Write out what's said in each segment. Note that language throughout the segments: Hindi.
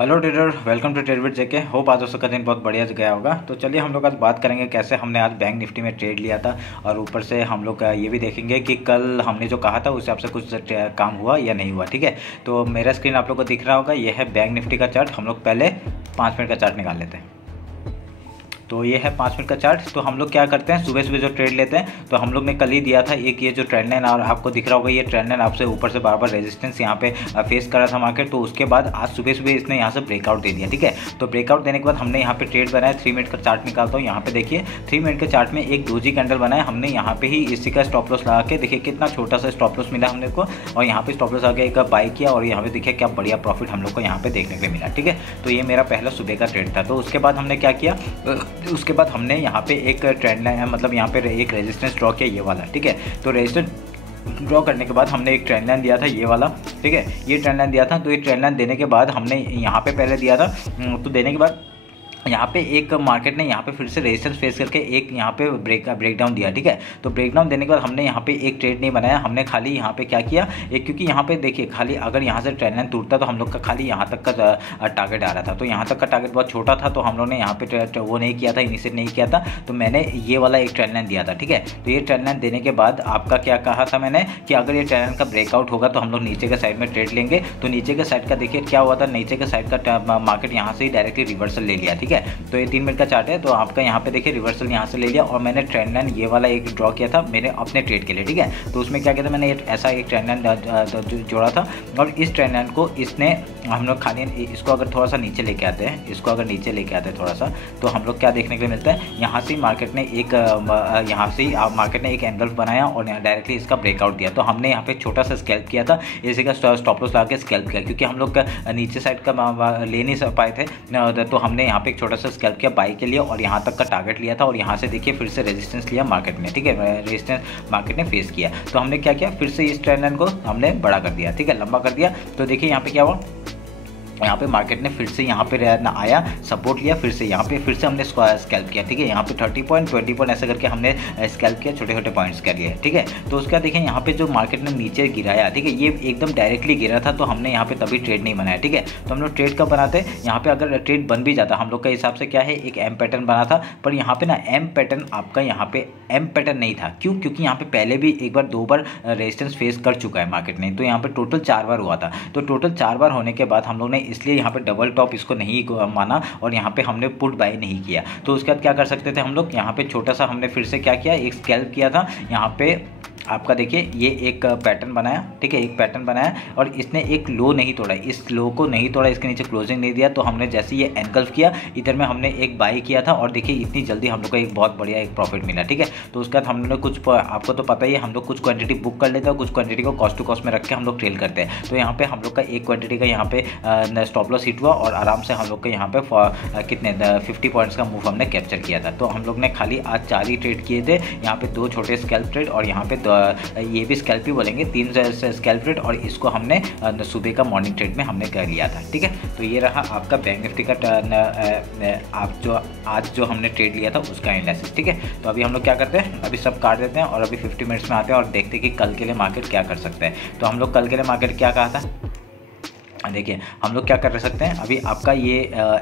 Hello trader, welcome to trade with JK. Hope आज दोस्तों का दिन बहुत बढ़िया गया होगा। तो चलिए हम लोग आज बात करेंगे कैसे हमने आज बैंक निफ्टी में ट्रेड लिया था, और ऊपर से हम लोग ये भी देखेंगे कि कल हमने जो कहा था उस हिसाब से कुछ काम हुआ या नहीं हुआ। ठीक है, तो मेरा स्क्रीन आप लोग को दिख रहा होगा, यह है बैंक निफ्टी का चार्ट। हम लोग पहले 5 मिनट का चार्ट निकाल लेते हैं। तो ये है 5 मिनट का चार्ट। तो हम लोग क्या करते हैं, सुबह सुबह जो ट्रेड लेते हैं, तो हम लोग ने कल ही दिया था एक ये जो ट्रेंड लाइन, और आपको दिख रहा होगा ये ट्रेंड लाइन आपसे ऊपर से बार बार रेजिस्टेंस यहाँ पे फेस कर रहा था मार्केट। तो उसके बाद आज सुबह सुबह इसने यहाँ से ब्रेकआउट दे दिया। ठीक है, तो ब्रेकआउट देने के बाद हमने यहाँ पे ट्रेड बनाया। 3 मिनट का चार्ट निकालता हूँ, यहाँ पे देखिए 3 मिनट के चार्ट में एक डोजी कैंडल बनाया हमने। यहाँ पे ही इसी का स्टॉप लॉस लगा के देखिए कितना छोटा सा स्टॉप लॉस मिला हमने को, और यहाँ पे स्टॉप लॉस आगे एक बाई किया, और यहाँ पे देखिए क्या बढ़िया प्रॉफिट हम लोग को यहाँ पे देखने के लिए मिला। ठीक है, तो ये मेरा पहला सुबह का ट्रेड था। तो उसके बाद हमने क्या किया, उसके बाद हमने यहाँ पे एक ट्रेंड लाइन मतलब यहाँ पे एक रेजिस्टेंस ड्रॉ किया, ये वाला। ठीक है, तो रेजिस्टेंस ड्रॉ करने के बाद हमने एक ट्रेंड लाइन दिया था, ये वाला। ठीक है, ये ट्रेंड लाइन दिया था। तो ये ट्रेंड लाइन देने के बाद हमने यहाँ पे पहले दिया था, तो देने के बाद यहाँ पे एक मार्केट ने यहाँ पे फिर से रेजिस्टेंस फेस करके एक यहाँ पे ब्रेकडाउन दिया। ठीक है, तो ब्रेकडाउन देने के बाद हमने यहाँ पे एक ट्रेड नहीं बनाया, हमने खाली यहाँ पे क्या किया एक, क्योंकि यहाँ पे देखिए खाली अगर यहाँ से ट्रेंड लाइन टूटता तो हम लोग का खाली यहाँ तक का टारगेट आ रहा था। तो यहाँ तक का टारगेट बहुत छोटा था, तो हम लोग ने यहाँ पे वो नहीं किया था, इनिशिएट नहीं किया था। तो मैंने ये वाला एक ट्रेंड लाइन दिया था। ठीक है, तो ये ट्रेंड लाइन देने के बाद आपका क्या कहा था मैंने कि अगर ये ट्रेंड लाइन का ब्रेकआउट होगा तो हम लोग नीचे के साइड में ट्रेड लेंगे। तो नीचे के साइड का देखिए क्या हुआ था, नीचे के साइड का मार्केट यहाँ से ही डायरेक्टली रिवर्सल ले लिया। ठीक है, तो ये 3 मिनट का चार्ट है। तो आपका यहाँ पे देखिए रिवर्सल यहाँ से ले लिया, और मैंने ट्रेंड लाइन ये वाला एक ड्रॉ किया था मेरे अपने ट्रेड के लिए। ठीक है, तो उसमें क्या किया था मैंने ऐसा एक ट्रेंड लाइन जोड़ा था, और इस ट्रेंड लाइन को इसने हम लोग खाली इसको अगर थोड़ा सा नीचे लेके आते हैं, इसको अगर नीचे लेके आते हैं थोड़ा सा, तो हम लोग क्या देखने के लिए मिलता है, यहाँ से मार्केट ने एक मार्केट ने एक एंगल बनाया और डायरेक्टली इसका ब्रेकआउट दिया। तो हमने यहाँ पे छोटा सा स्कैल्प किया था, इसी का स्टॉप लॉस लगा के स्कैल्प किया, क्योंकि हम लोग नीचे साइड का ले नहीं पाए थे। तो हमने यहाँ पे एक छोटा सा स्कैल्प किया बाई के लिए, और यहाँ तक का टारगेट लिया था, और यहाँ से देखिए फिर से रेजिस्टेंस लिया मार्केट ने। ठीक है, रेजिस्टेंस मार्केट ने फेस किया। तो हमने क्या किया, फिर से इस ट्रेंड लाइन को हमने बड़ा कर दिया। ठीक है, लंबा कर दिया। तो देखिए यहाँ पे क्या हुआ, यहाँ पे मार्केट ने फिर से यहाँ पे आया, सपोर्ट लिया, फिर से यहाँ पे फिर से हमने स्कैल्प किया। ठीक है, यहाँ पे 30 पॉइंट 20 पॉइंट ऐसे करके हमने स्कैल्प किया, छोटे छोटे पॉइंट्स के लिए। ठीक है, तो उसके बाद देखिए यहाँ पे जो मार्केट ने नीचे गिराया, ठीक है, ये एकदम डायरेक्टली गिरा था, तो हमने यहाँ पे तभी ट्रेड नहीं बनाया। ठीक है, तो हम लोग ट्रेड कब बनाते, यहाँ पे अगर ट्रेड बन भी जाता हम लोग का हिसाब से क्या है, एक एम पैटर्न बना था, पर यहाँ पे ना एम पैटर्न आपका यहाँ पे एम पैटर्न नहीं था। क्यों, क्योंकि यहाँ पे पहले भी एक बार 2 बार रेजिस्टेंस फेस कर चुका है मार्केट ने। तो यहाँ पे टोटल 4 बार हुआ था। तो टोटल 4 बार होने के बाद हम लोग ने इसलिए यहाँ पे डबल टॉप इसको नहीं माना, और यहाँ पे हमने पुट बाय नहीं किया। तो उसके बाद क्या कर सकते थे हम लोग, यहाँ पे छोटा सा हमने फिर से क्या किया, एक स्कैल्प किया था। यहाँ पे आपका देखिए ये एक पैटर्न बनाया। ठीक है, एक पैटर्न बनाया, और इसने एक लो नहीं तोड़ा, इस लो को नहीं तोड़ा, इसके नीचे क्लोजिंग नहीं दिया। तो हमने जैसे ये एनगल्फ किया, इधर में हमने एक बाई किया था, और देखिए इतनी जल्दी हम लोग को एक बहुत बढ़िया एक प्रॉफिट मिला। ठीक है, तो उसके बाद हम लोग कुछ, आपको तो पता ही है, हम लोग कुछ क्वांटिटी बुक कर लेते हैं, कुछ क्वांटिटी को कॉस्ट टू कॉस्ट में रख के हम लोग ट्रेल करते हैं। तो यहाँ पे हम लोग का एक क्वांटिटी का यहाँ पे स्टॉप लॉस हिट हुआ, और आराम से हम लोग का यहाँ पे कितने 50 पॉइंट्स का मूव हमने कैप्चर किया था। तो हम लोग ने खाली आज 4 ही ट्रेड किए थे, यहाँ पे 2 छोटे स्कैल्प ट्रेड, और यहाँ पे ये भी स्कैल्प ही बोलेंगे, 3 स्कैल्प ट्रेड, और इसको हमने सुबह का मॉर्निंग ट्रेड में हमने कर लिया था। ठीक है, तो ये रहा आपका बैंक निफ्टी का आप जो आज जो हमने ट्रेड लिया था उसका एनालिसिस। ठीक है, तो अभी हम लोग क्या करते हैं, अभी सब काट देते हैं, और अभी 50 मिनट्स में आते हैं और देखते हैं कि कल के लिए मार्केट क्या कर सकते हैं। तो हम लोग कल के लिए मार्केट क्या कहा था, देखिए हम लोग क्या कर सकते हैं, अभी आपका ये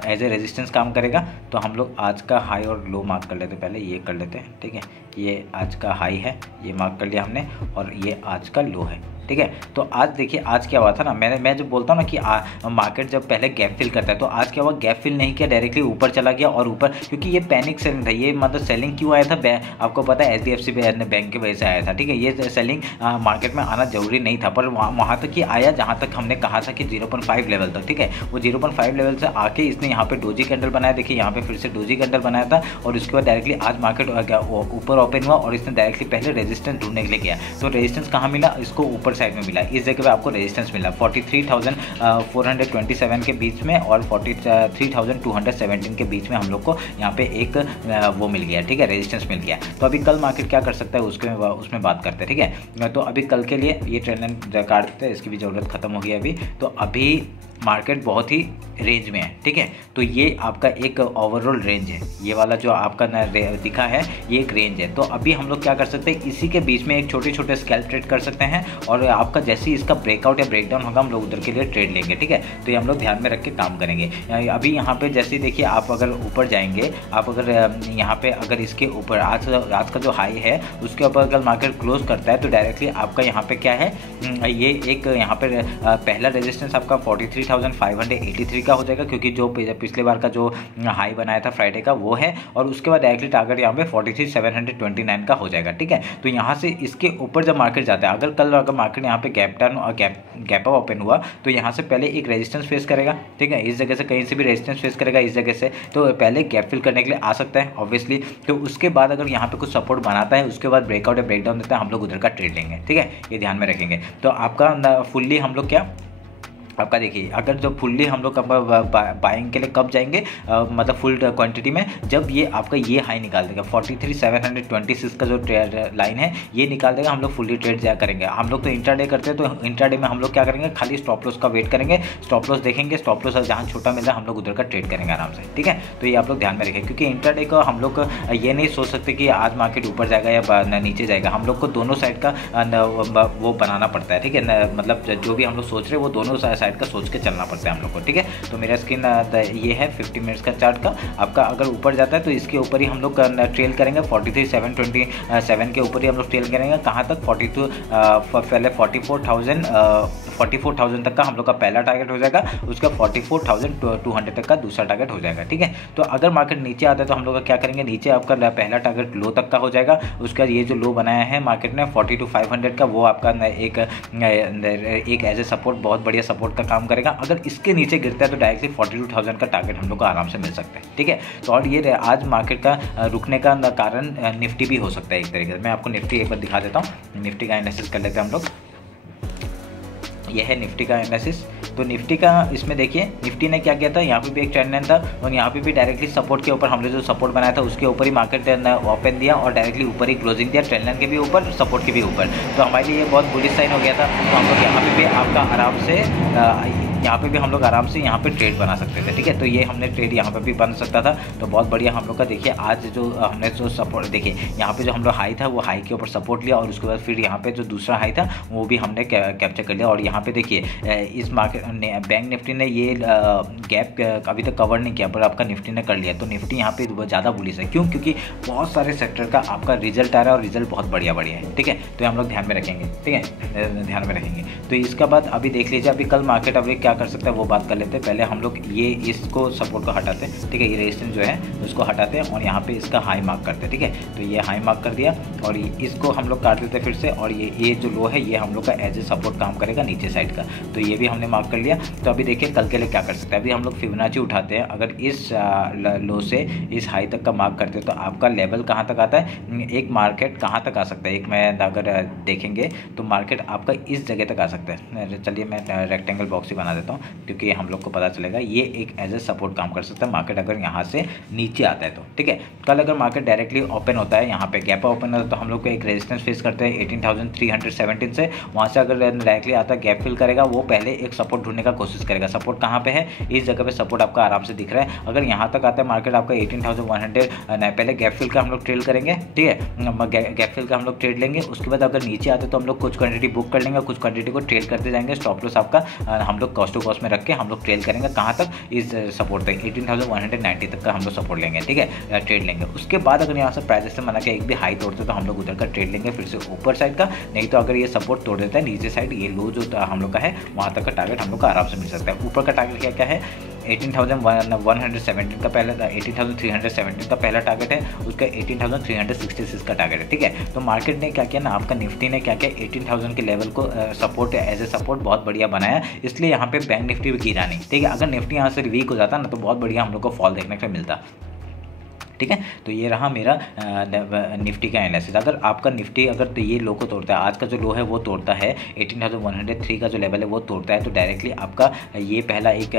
एज ए रेजिस्टेंस काम करेगा। तो हम लोग आज का हाई और लो मार्क कर लेते हैं, पहले ये कर लेते हैं। ठीक है, ये आज का हाई है, ये मार्क कर लिया हमने, और ये आज का लो है। ठीक है, तो आज देखिए आज क्या हुआ था ना, मैं जब बोलता हूँ ना कि मार्केट जब पहले गैप फिल करता है, तो आज क्या हुआ, गैप फिल नहीं किया, डायरेक्टली ऊपर चला गया, और ऊपर क्योंकि ये पैनिक सेलिंग था, ये मतलब सेलिंग क्यों आया था, आपको पता है HDFC बैंक की वजह से आया था। ठीक है, ये सेलिंग मार्केट में आना जरूरी नहीं था, पर वहाँ तक ही आया जहाँ तक हमने कहा था कि 0.5 लेवल तक। ठीक है, वो 0.5 लेवल से आके इसने यहाँ पे डोजी कैंडल बनाया। देखिए यहाँ पे फिर से डोजी कैंडल बनाया था, और उसके बाद डायरेक्टली आज मार्केट ऊपर ओपन हुआ, और इसने डायरेक्टली पहले रेजिस्टेंस ढूंढने के लिए गया। तो रेजिस्टेंस कहाँ मिला, इसको ऊपर साइड में मिला, इस जगह पे आपको रेजिस्टेंस मिला 43,427 के बीच में, और 43,217 के बीच में हम लोग को यहाँ पे एक वो मिल गया। ठीक है, रेजिस्टेंस मिल गया। तो अभी कल मार्केट क्या कर सकता है उसमें बात करते हैं। ठीक है, तो अभी कल के लिए ये ट्रेंड लाइन काट देते हैं, इसकी भी ज़रूरत खत्म हो गई अभी। तो अभी मार्केट बहुत ही रेंज में है, ठीक है। तो ये आपका एक ओवरऑल रेंज है, ये वाला जो आपका दिखा है ये एक रेंज है। तो अभी हम लोग क्या कर सकते हैं, इसी के बीच में एक छोटे छोटे स्कैल्प ट्रेड कर सकते हैं और आपका जैसे ही इसका ब्रेकआउट या ब्रेकडाउन होगा हम लोग उधर के लिए ट्रेड लेंगे, ठीक है। तो ये हम लोग ध्यान में रख के काम करेंगे। अभी यहाँ पे जैसे देखिए, आप अगर ऊपर जाएंगे, आप अगर यहाँ पे अगर इसके ऊपर आज का जो हाई है उसके ऊपर अगर मार्केट क्लोज करता है तो डायरेक्टली आपका यहाँ पे क्या है, ये एक यहाँ पे पहला रेजिस्टेंस आपका 43,583 का हो जाएगा, क्योंकि जो पिछले बार का जो हाई बनाया था फ्राइडे का वो है, और उसके बाद डायरेक्टली टारगेट यहाँ पे 43,729 का हो जाएगा, ठीक है। तो यहाँ से इसके ऊपर जब मार्केट जाता है, अगर कल अगर मार्केट यहाँ पे गैप डाउन और गैप अप ओपन हुआ तो यहाँ से पहले एक रेजिस्टेंस फेस करेगा, ठीक है। इस जगह से कहीं से भी रेजिस्टेंस फेस करेगा, इस जगह से तो पहले गैप फिल करने के लिए आ सकता है ऑब्वियसली। तो उसके बाद अगर यहाँ पे कुछ सपोर्ट बनाता है, उसके बाद ब्रेकआउट या ब्रेकडाउन देता है, हम लोग उधर का ट्रेड लेंगे, ठीक है। ये ध्यान में रखेंगे। तो आपका फुल्ली हम लोग क्या, आपका देखिए, अगर जो फुल्ली हम लोग बाइंग के लिए कब जाएंगे, मतलब फुल क्वांटिटी में, जब ये आपका ये हाई निकाल देगा 43,726 का जो लाइन है ये निकाल देगा, हम लोग फुल्ली ट्रेड करेंगे। हम लोग तो इंट्राडे करते हैं, तो इंट्राडे में हम लोग क्या करेंगे, खाली स्टॉप लॉस का वेट करेंगे, स्टॉप लॉस देखेंगे, स्टॉप लॉस जहाँ छोटा मिल रहा है हम लोग उधर का ट्रेड करेंगे आराम से, ठीक है। तो ये आप लोग ध्यान में रखें, क्योंकि इंट्राडे को हम लोग ये नहीं सोच सकते कि आज मार्केट ऊपर जाएगा या नीचे जाएगा, हम लोग को दोनों साइड का वो बनाना पड़ता है, ठीक है। मतलब जो भी हम लोग सोच रहे हैं वो दोनों साइड का सोच के चलना पड़ता है हम लोग को, ठीक है। तो मेरा स्क्रीन ये है 50 मिनट्स का चार्ट का। आपका अगर ऊपर जाता है तो इसके ऊपर ही हम लोग ट्रेल करेंगे, 43,727 के ऊपर ही हम लोग ट्रेल करेंगे। कहाँ तक, 42 पहले 44,000 तक का हम लोग का पहला टारगेट हो जाएगा, उसका 44,200 तक का दूसरा टारगेट हो जाएगा, ठीक है। तो अगर मार्केट नीचे आता है तो हम लोग क्या करेंगे, नीचे आपका पहला टारगेट लो तक का हो जाएगा, उसका ये जो लो बनाया है मार्केट ने 42,500 का, वो आपका एक एज ए सपोर्ट, बहुत बढ़िया सपोर्ट का काम करेगा। अगर इसके नीचे गिरता है तो डायरेक्टली 42,000 का टारगेट हम लोग को आराम से मिल सकता है, ठीक है। तो और ये आज मार्केट का रुकने का कारण निफ्टी भी हो सकता है एक तरीके से। मैं आपको निफ्टी एक बार दिखा देता हूँ, निफ्टी का एनालिसिस कर लेते हैं हम लोग। यह है निफ्टी का एनालिसिस। तो निफ्टी का इसमें देखिए, निफ्टी ने क्या किया था, यहाँ पे भी एक ट्रेंड लाइन था और यहाँ पे भी डायरेक्टली सपोर्ट के ऊपर हमने जो सपोर्ट बनाया था उसके ऊपर ही मार्केट ओपन दिया और डायरेक्टली ऊपर ही क्लोजिंग दिया, ट्रेंड लाइन के भी ऊपर, सपोर्ट के भी ऊपर। तो हमारे लिए ये बहुत बुलिश साइन हो गया था। तो हम लोग यहाँ पे भी आपका आराम से यहाँ पे भी हम लोग आराम से यहाँ पे ट्रेड बना सकते थे, ठीक है। तो ये हमने ट्रेड यहाँ पे भी बन सकता था, तो बहुत बढ़िया हम लोग का। देखिए आज जो हमने जो सपोर्ट, देखिए यहाँ पे जो हम लोग हाई था वो हाई के ऊपर सपोर्ट लिया और उसके बाद फिर यहाँ पे जो दूसरा हाई था वो भी हमने कैप्चर कर लिया। और यहाँ पे देखिए इस मार्केट बैंक निफ्टी ने ये गैप अभी तक कवर नहीं किया, पर आपका निफ्टी ने कर लिया। तो निफ्टी यहाँ पे ज़्यादा बुलिश है, क्यों, क्योंकि बहुत सारे सेक्टर का आपका रिजल्ट आ रहा है और रिजल्ट बहुत बढ़िया है, ठीक है। तो हम लोग ध्यान में रखेंगे, ठीक है, ध्यान में रखेंगे। तो इसका बाद अभी देख लीजिए, अभी कल मार्केट अभी क्या कर सकता है वो बात कर लेते हैं। पहले हम लोग ये इसको सपोर्ट को हटाते हैं, ठीक है, ये रेजिस्टेंस जो है उसको हटाते हैं और यहाँ पे इसका हाई मार्क करते हैं, ठीक है। तो ये हाई मार्क कर दिया और इसको हम लोग काट देते हैं फिर से, और ये जो लो है ये हम लोग का एज ए सपोर्ट काम करेगा नीचे साइड का। तो ये भी हमने मार्क कर लिया। तो अभी देखिए कल के लिए क्या कर सकते हैं। अभी हम लोग फिबोनाची उठाते हैं, अगर इस लो से इस हाई तक का मार्क करते हैं तो आपका लेवल कहाँ तक आता है, एक मार्केट कहाँ तक आ सकता है, एक मैं अगर देखेंगे तो मार्केट आपका इस जगह तक आ सकता है। चलिए मैं रेक्टेंगल बॉक्स ही बना देता हूँ, क्योंकि हम लोग को पता चलेगा ये एक एज ए सपोर्ट काम कर सकता है मार्केट अगर यहाँ से नीचे आता है तो, ठीक है। कल अगर मार्केट डायरेक्टली ओपन होता है, यहाँ पे गैप ओपन होता है, तो हम लोग को एक रेजिस्टेंस फेस करते हैं 18,317 से। वहाँ से अगर डायरेक्टली आता है गैप फिल करेगा, वो पहले एक सपोर्ट ढूंढने का कोशिश करेगा। सपोर्ट कहाँ पे है, इस जगह पे सपोर्ट आपका आराम से दिख रहा है। अगर यहाँ तक आता है मार्केट आपका 18,100, पहले गैप फिल का हम लोग ट्रेल करेंगे, ठीक है, गैप फिल का हम लोग ट्रेड लेंगे। उसके बाद अगर नीचे आते तो हम लोग कुछ क्वांटिटी बुक कर लेंगे, कुछ क्वांटिटी को ट्रेल करते जाएंगे। स्टॉप लॉस आपका हम लोग कॉस्ट टू कॉस्ट में रख के हम लोग ट्रेल करेंगे, कहाँ तक, इस सपोर्ट तक 18,190 तक का हम लोग सपोर्ट लेंगे, ठीक है, ट्रेड लेंगे। उसके बाद अगर यहाँ से प्राइस से बना के एक भी हाई तोड़ते तो हम लोग उधर का ट्रेड लेंगे फिर से ऊपर साइड का। नहीं तो अगर ये सपोर्ट तोड़ देता है नीचे साइड, ये लो जो हम लोग का है वहाँ तक का टारगेट हम लोग का आराम से मिल सकता है। ऊपर का टारगेट क्या क्या है, 18,117 का पहला, 18,317 का पहला टारगेट है, उसका 18,366 का टारगेट है, ठीक है। तो मार्केट ने क्या किया ना, आपका निफ्टी ने क्या किया, 18,000 के लेवल को सपोर्ट एज ए सपोर्ट बहुत बढ़िया बनाया, इसलिए यहाँ पे बैंक निफ्टी भी गिरा नहीं, ठीक है। अगर निफ्टी यहाँ से वीक हो जाता ना तो बहुत बढ़िया हम लोग को फॉल देखने को मिलता। ठीक है। तो ये रहा मेरा निफ्टी का एनालिसिस। अगर आपका निफ्टी अगर तो ये लो को तोड़ता है, आज का जो लो है वो तोड़ता है, 18,103 का जो लेवल है वो तोड़ता है, तो डायरेक्टली आपका ये पहला एक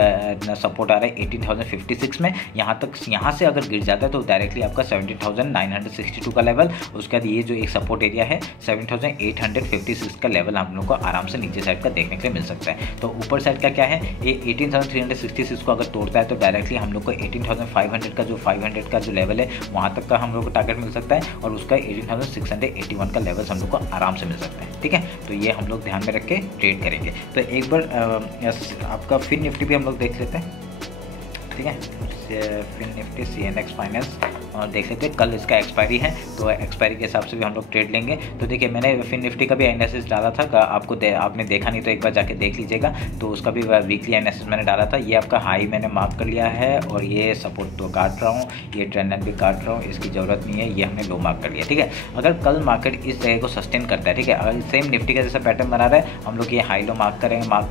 सपोर्ट आ रहा है 18,056 में। यहाँ से अगर गिर जाता है तो डायरेक्टली आपका 17,962 का लेवल, उसके बाद ये जो एक सपोर्ट एरिया है 7,856 का लेवल हम लोग को आराम से नीचे साइड का देखने के लिए मिल सकता है। तो ऊपर साइड का क्या है, ये 18,366 को अगर तोड़ता है तो डायरेक्टली हम लोग को 18,500 का जो 500 का जो लेवल है वहाँ तक का हम लोग को टारगेट मिल सकता है, और उसका 18,681 का लेवल हम लोग को आराम से मिल सकता है। ठीक है, तो ये हम लोग ध्यान में रख के ट्रेड करेंगे। तो एक बार आपका फिन निफ्टी भी हम लोग देख लेते हैं। ठीक है, फिन निफ्टी CNX फाइनेंस और देख लेते हैं, कल इसका एक्सपायरी है तो एक्सपायरी के हिसाब से भी हम लोग ट्रेड लेंगे। तो देखिए मैंने फिन निफ्टी का भी एनालिसिस डाला था, आपने देखा नहीं तो एक बार जाके देख लीजिएगा। तो उसका भी वीकली एनालिसिस मैंने डाला था। ये आपका हाई मैंने मार्क कर लिया है और ये सपोर्ट तो काट रहा हूँ, ये ट्रेंड लाइन भी काट रहा हूँ, इसकी ज़रूरत नहीं है, ये हमने लो मार्क कर लिया। ठीक है, अगर कल मार्केट इस जगह को सस्टेन करता है, ठीक है, अगर सेम निफ्टी का जैसा पैटर्न बना रहा है, हम लोग ये हाई लो मार्क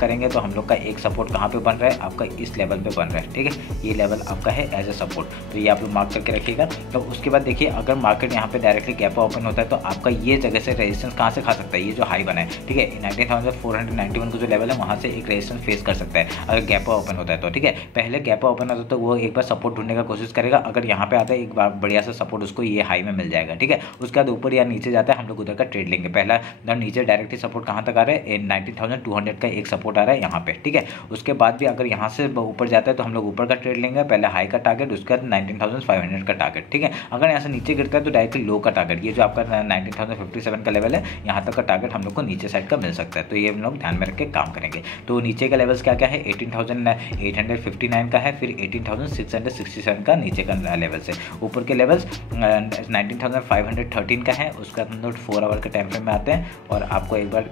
करेंगे तो हम लोग का एक सपोर्ट कहाँ पर बन रहा है, आपका इस लेवल पर बन रहा है। ठीक है, ये लेवल आपका है एज ए सपोर्ट, तो ये आप लोग मार्क करके रखिएगा। तो उसके बाद देखिए अगर मार्केट यहाँ पे डायरेक्टली गैप ओपन होता है तो आपका ये जगह से रेजिस्टेंस कहाँ से खा सकता है, ये जो हाई बना है, ठीक है, 19,491 का जो लेवल है वहाँ से एक रेजिस्टेंस फेस कर सकता है अगर गैप ओपन होता है तो। ठीक है, पहले गैप ओपन होता है तो वो एक बार सपोर्ट ढूंढने का कोशिश करेगा, अगर यहाँ पे आता है एक बार बढ़िया सा सपोर्ट उसको ये हाई में मिल जाएगा। ठीक है, उसके बाद ऊपर या नीचे जाता है हम लोग उधर का ट्रेड लेंगे। पहला नीचे डायरेक्टली सपोर्ट कहाँ तक आ रहा है, 19,200 का एक सपोर्ट आ रहा है यहाँ पे। ठीक है, उसके बाद भी अगर यहाँ से ऊपर जाता है तो हम लोग ऊपर का ट्रेड लेंगे, पहले हाई का टारगेट, उसके बाद 19,500 का टारगेट। ठीक है, अगर यहाँ से नीचे गिरता है तो डायरेक्टली लो का टारगेट, ये जो आपका 19,057 का लेवल है यहाँ तक का टारगेट हम लोग को नीचे साइड का मिल सकता है। तो ये हम लोग ध्यान में रख के काम करेंगे। तो नीचे का लेवल्स क्या क्या है, 18,859 का है, फिर 18,667 का नीचे का लेवल से, ऊपर के लेवल्स 19,513 का है। उसका हम लोग 4 आवर के टाइम फ्रेम में आते हैं और आपको एक बार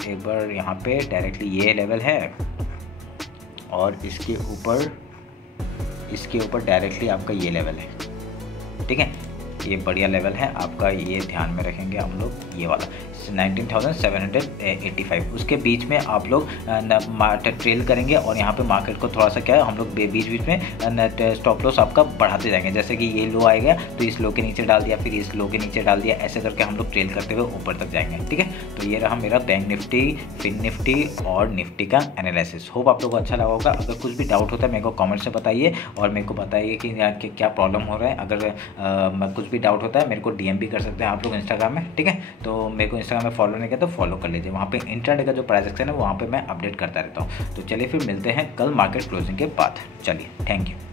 यहाँ पे डायरेक्टली ये लेवल है और इसके ऊपर डायरेक्टली आपका ये लेवल है। ठीक है, ये बढ़िया लेवल है आपका, ये ध्यान में रखेंगे हम लोग, ये वाला 19,785। उसके बीच में आप लोग ट्रेल करेंगे और यहाँ पे मार्केट को थोड़ा सा क्या है हम लोग बीच में स्टॉप लॉस आपका बढ़ाते जाएंगे। जैसे कि ये लो आएगा तो इस लो के नीचे डाल दिया, फिर इस लो के नीचे डाल दिया, ऐसे करके हम लोग ट्रेल करते हुए ऊपर तक जाएंगे। ठीक है, तो ये रहा मेरा बैंक निफ्टी, फिन निफ्टी और निफ्टी का एनालिसिस। होप आप लोग को अच्छा लगा होगा। अगर कुछ भी डाउट होता है मेरे को कॉमेंट से बताइए और मेरे को बताइए कि क्या प्रॉब्लम हो रहा है। अगर कुछ भी डाउट होता है मेरे को DM भी कर सकते हैं आप लोग इंस्टाग्राम में। ठीक है, तो मेरे को इंस्टाग्राम में फॉलो नहीं किया तो फॉलो कर लीजिए, वहाँ पे इंट्राडे का जो प्राइस एक्शन है वहाँ पे मैं अपडेट करता रहता हूँ। तो चलिए फिर मिलते हैं कल मार्केट क्लोजिंग के बाद। चलिए, थैंक यू।